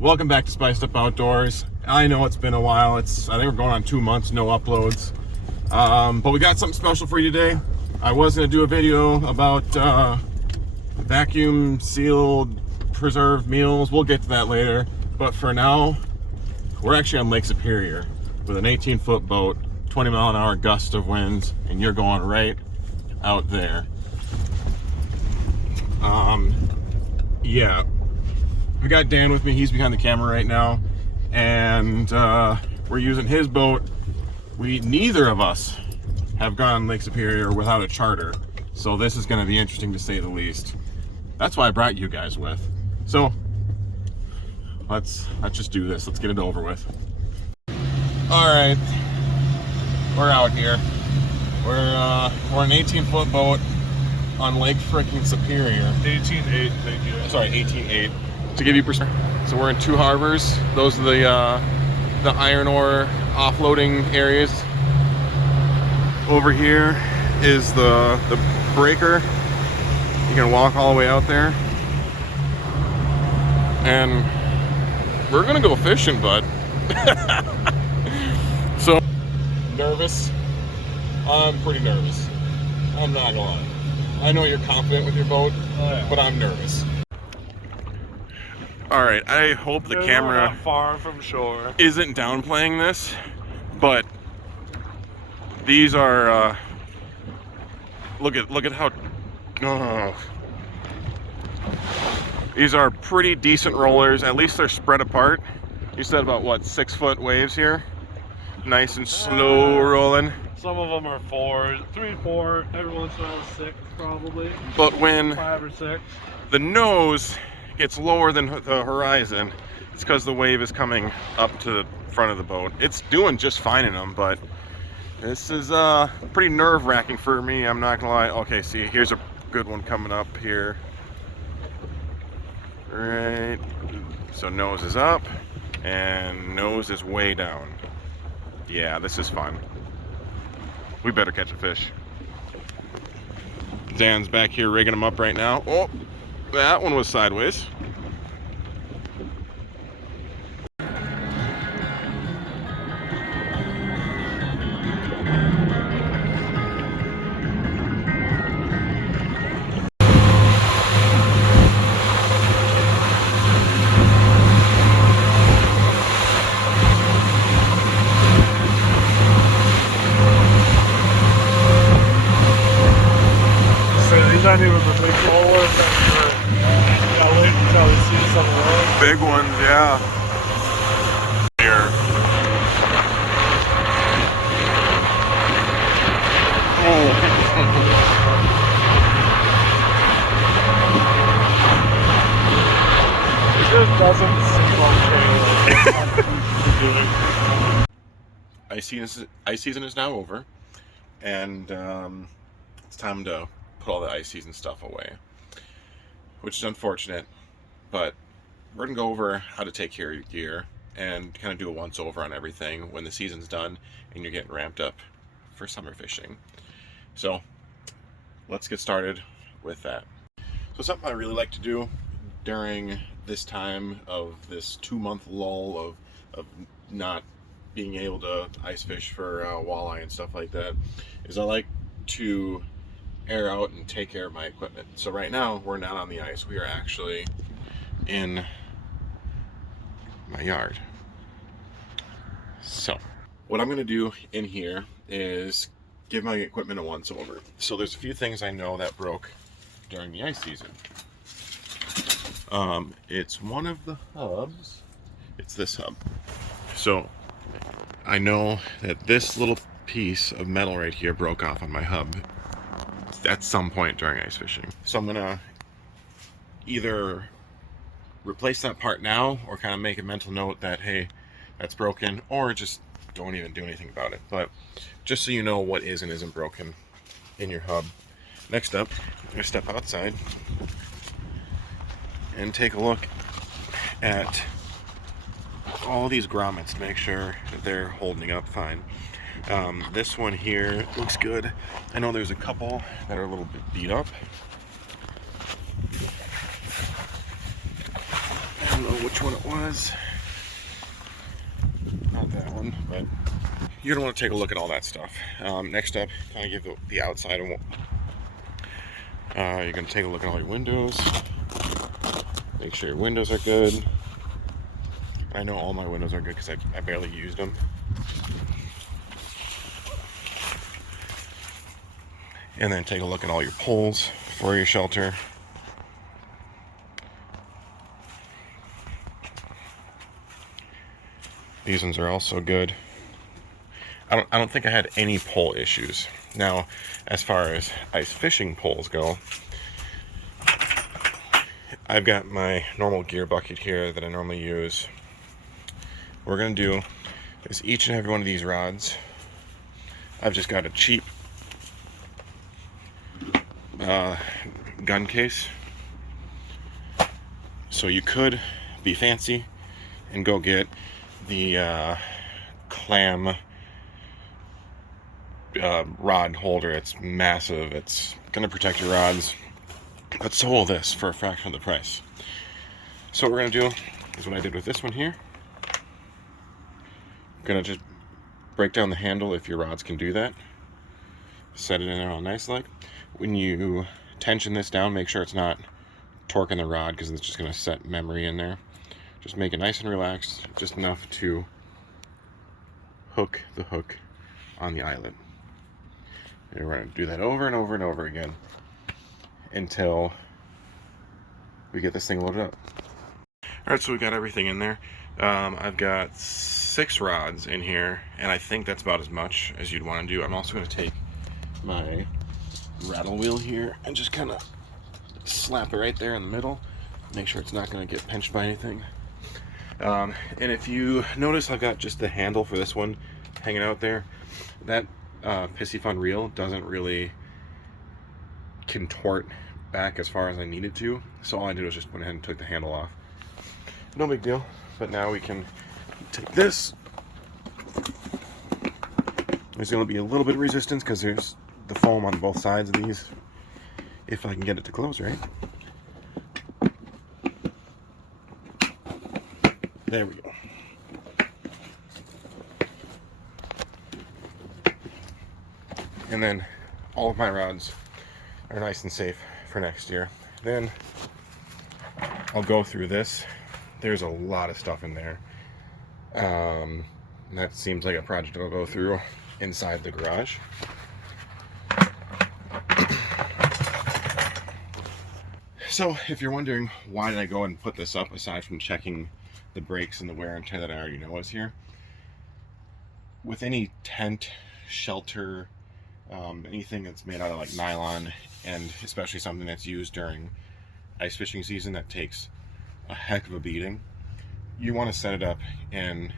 Welcome back to Spiced Up Outdoors. I know it's been a while. I think we're going on 2 months, no uploads. But we got something special for you today. I was going to do a video about vacuum sealed preserved meals. We'll get to that later. But for now, we're actually on Lake Superior with an 18-foot boat, 20-mile-an-hour gust of winds, and you're going right out there. Yeah. We got Dan with me. He's behind the camera right now, and we're using his boat. Neither of us have gone on Lake Superior without a charter, so this is going to be interesting to say the least. That's why I brought you guys with. So let's just do this. Let's get it over with. All right, we're out here. We're an 18-foot boat on Lake freaking Superior. 18.8, thank you. Sorry, 18.8. To give you perspective, so we're in two harbors. Those are the iron ore offloading areas. Over here is the breaker. You can walk all the way out there, and we're gonna go fishing, bud. So nervous. I'm pretty nervous. I'm not gonna lie. I know you're confident with your boat, but I'm nervous. All right, I hope the camera not far from shore isn't downplaying this, but these are look at how these are pretty decent rollers. At least they're spread apart. You said about what, 6-foot waves here, nice and slow rolling. Some of them are 4, 3, 4. Every once in a while 6 probably. But when 5 or 6. the nose gets lower than the horizon, it's because the wave is coming up to the front of the boat. It's doing just fine in them, but this is pretty nerve-wracking for me, I'm not gonna lie. Okay, see, here's a good one coming up here. Right, so nose is up and nose is way down. Yeah, this is fun. We better catch a fish. Dan's back here rigging them up right now. Oh, that one was sideways. These aren't even the big rollers that we're gotta wait until we see some of those. Big ones, yeah. Here. It just doesn't seem okay. Ice season is now over, and it's time to put all the ice season stuff away, which is unfortunate, but we're gonna go over how to take care of your gear and kind of do a once over on everything when the season's done and you're getting ramped up for summer fishing. So let's get started with that. So something I really like to do during this time of this 2-month lull of not being able to ice fish for walleye and stuff like that is I like to air out and take care of my equipment. So right now we're not on the ice. We are actually in my yard. So what I'm going to do in here is give my equipment a once over. So there's a few things I know that broke during the ice season. It's one of the hubs. It's this hub. So I know that this little piece of metal right here broke off on my hub at some point during ice fishing. So I'm gonna either replace that part now or kind of make a mental note that, hey, that's broken, or just don't even do anything about it. But just so you know what is and isn't broken in your hub. Next up, I'm gonna step outside and take a look at all these grommets to make sure that they're holding up fine. This one here looks good. I know there's a couple that are a little bit beat up. And don't know which one it was. Not that one, but you're gonna want to take a look at all that stuff. Next up, kind of give the outside. You're gonna take a look at all your windows. Make sure your windows are good. I know all my windows are good because I barely used them. And then take a look at all your poles for your shelter. These ones are also good. I don't think I had any pole issues. Now, as far as ice fishing poles go, I've got my normal gear bucket here that I normally use. What we're gonna do is each and every one of these rods, I've just got a cheap gun case. So you could be fancy and go get the clam rod holder. It's massive. It's gonna protect your rods, but so will this for a fraction of the price. So what we're gonna do is what I did with this one here. I'm gonna just break down the handle if your rods can do that. Set it in there all nice like. When you tension this down, make sure it's not torquing the rod because it's just gonna set memory in there. Just make it nice and relaxed, just enough to hook the hook on the eyelet. And we're going to do that over and over and over again until we get this thing loaded up. Alright, so we got everything in there. I've got 6 rods in here, and I think that's about as much as you'd want to do. I'm also going to take my rattle wheel here and just kind of slap it right there in the middle. Make sure it's not going to get pinched by anything. And if you notice, I've got just the handle for this one hanging out there. That Piscifun reel doesn't really contort back as far as I needed to, so all I did was just went ahead and took the handle off. No big deal. But now we can take this. There's going to be a little bit of resistance because there's the foam on both sides of these, if I can get it to close right. There we go. And then all of my rods are nice and safe for next year. Then I'll go through this. There's a lot of stuff in there. That seems like a project I'll go through inside the garage. So if you're wondering why did I go and put this up aside from checking the brakes and the wear and tear that I already know is here. With any tent, shelter, anything that's made out of like nylon, and especially something that's used during ice fishing season that takes a heck of a beating, you want to set it up in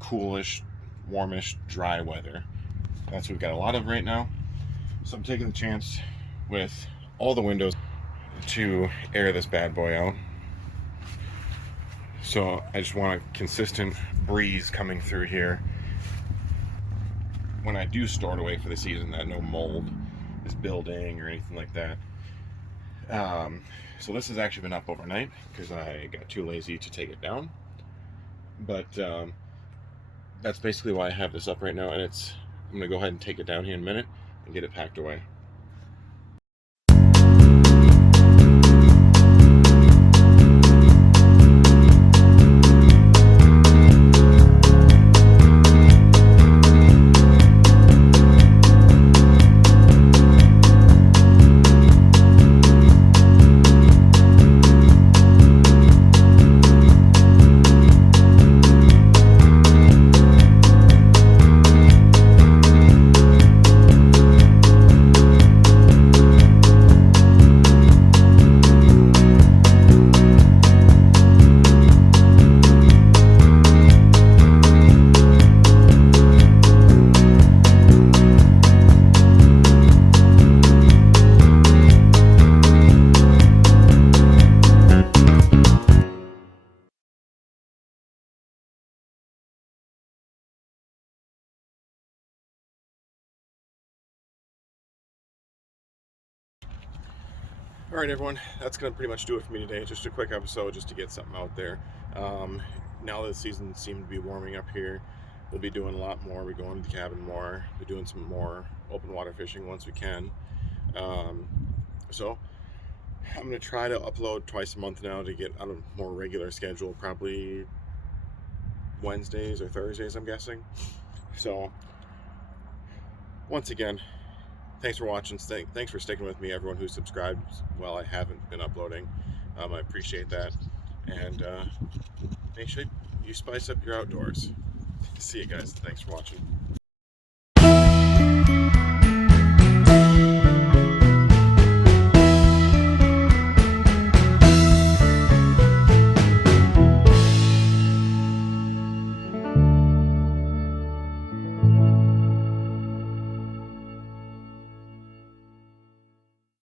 coolish, warmish, dry weather. That's what we've got a lot of right now. So I'm taking the chance with all the windows to air this bad boy out. So I just want a consistent breeze coming through here when I do store it away for the season, that no mold is building or anything like that. So this has actually been up overnight because I got too lazy to take it down. But that's basically why I have this up right now, and I'm going to go ahead and take it down here in a minute and get it packed away. All right, everyone, that's going to pretty much do it for me today. Just a quick episode just to get something out there. Now that the season seems to be warming up here, we'll be doing a lot more. We're going to the cabin more. We're doing some more open water fishing once we can. So I'm going to try to upload twice a month now to get on a more regular schedule, probably Wednesdays or Thursdays, I'm guessing. So once again, thanks for watching. Thanks for sticking with me, everyone who subscribed while I haven't been uploading. I appreciate that. And make sure you spice up your outdoors. See you guys. Thanks for watching.